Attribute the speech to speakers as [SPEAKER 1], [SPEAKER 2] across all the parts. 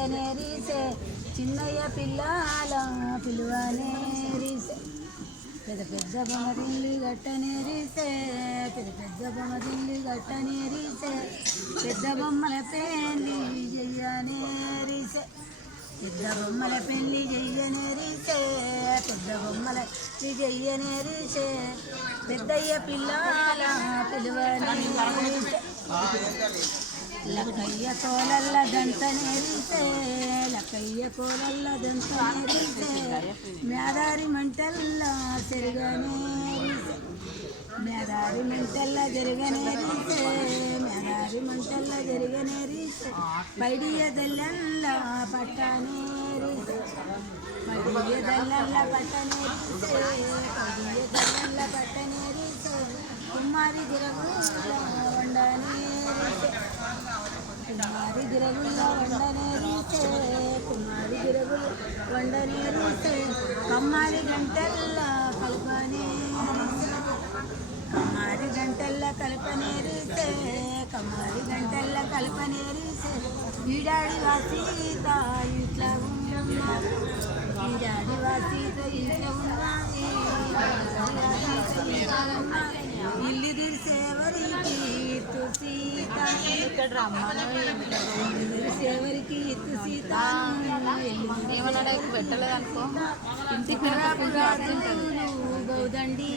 [SPEAKER 1] చెయ్యనేరిసే చిన్నయ్య పిల్లాల పిలువనేరిసే పెద్ద పెద్ద బొమ్మదిల్లి గట్టనేరిసే పెద్ద పెద్ద బొమ్మదిల్లి గట్టనేరిసే పెద్ద బొమ్మల పెళ్ళి చెయ్యనేరిసే పెద్ద బొమ్మల పెళ్ళి చెయ్యనేరిసే పెద్ద బొమ్మల పెళ్ళి చెయ్యనేరిసే పెద్దయ్య పిల్లాల పిలువనేరిసే లక్కయ్య కోలల్ల దంత నేరిసే లక్కయ్య కోలల్ల దంత నేరిసే మేదారి మంటల్ల చెరుగనేరిసే మేదారి మంటల్ల జరగనేరిసే మేదారి మంటల్ల జరగనేరిసే పైడియదల్ల దల్లల్ల పట్టనేరిసే పైడియ దల్లల్ల పట్టనేరిసే పైడియ దల్లల్ల పట్టనేరిసే కుమారి దిరగుల వండనేరిసే కుమారి గిరగుల వండనేరిసే కుమారి గిరగుల కమ్మారి గంటల్ల కల్పనేరిసే కమ్మారి గంటల్ల కల్పనేరిసే కమ్మారి గంటల్ల కల్పనేరిసే ఈడాడి వాసీత ఇంట్లో ఉన్నది ఈడాడి వాసీత ఇంట్లో ఉన్నా.
[SPEAKER 2] ఇక్కడ ఏమన్నాడు పెట్టలేదు అనుకో ఇంటికి
[SPEAKER 1] గౌదండి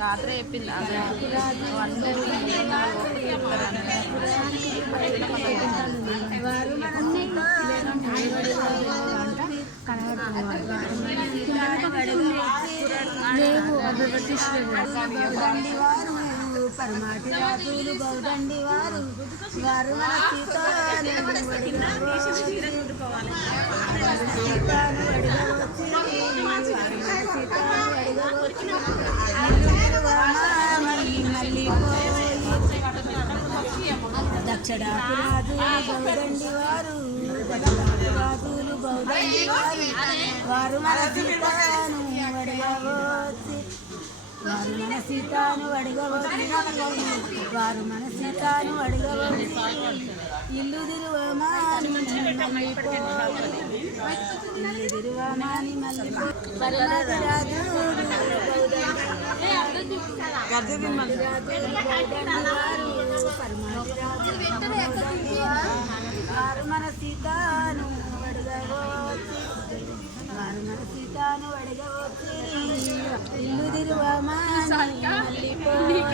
[SPEAKER 2] రాత్రి చెప్పింది. అదే
[SPEAKER 1] గౌదండి వారు. పరమాటి రాజులు గౌదండి వారు. వారు మన సీతాను సీతాను రాజులు గౌదండి వారు రాజులు గౌదండి వారు వారు మన సీతాను అడగవచ్చు వారు మన సీతాను అడగవచ్చు వారు మన సీతాను అడగవచ్చు ఇల్లు తిరువమాని ఇల్లు తిరువమాని మళ్ళీ పరమతి రాజు గౌదండి వారు మన సీతాను అడగవచ్చు వారు మన సీతాను అడగవచ్చు ఇల్లు తిరువమాని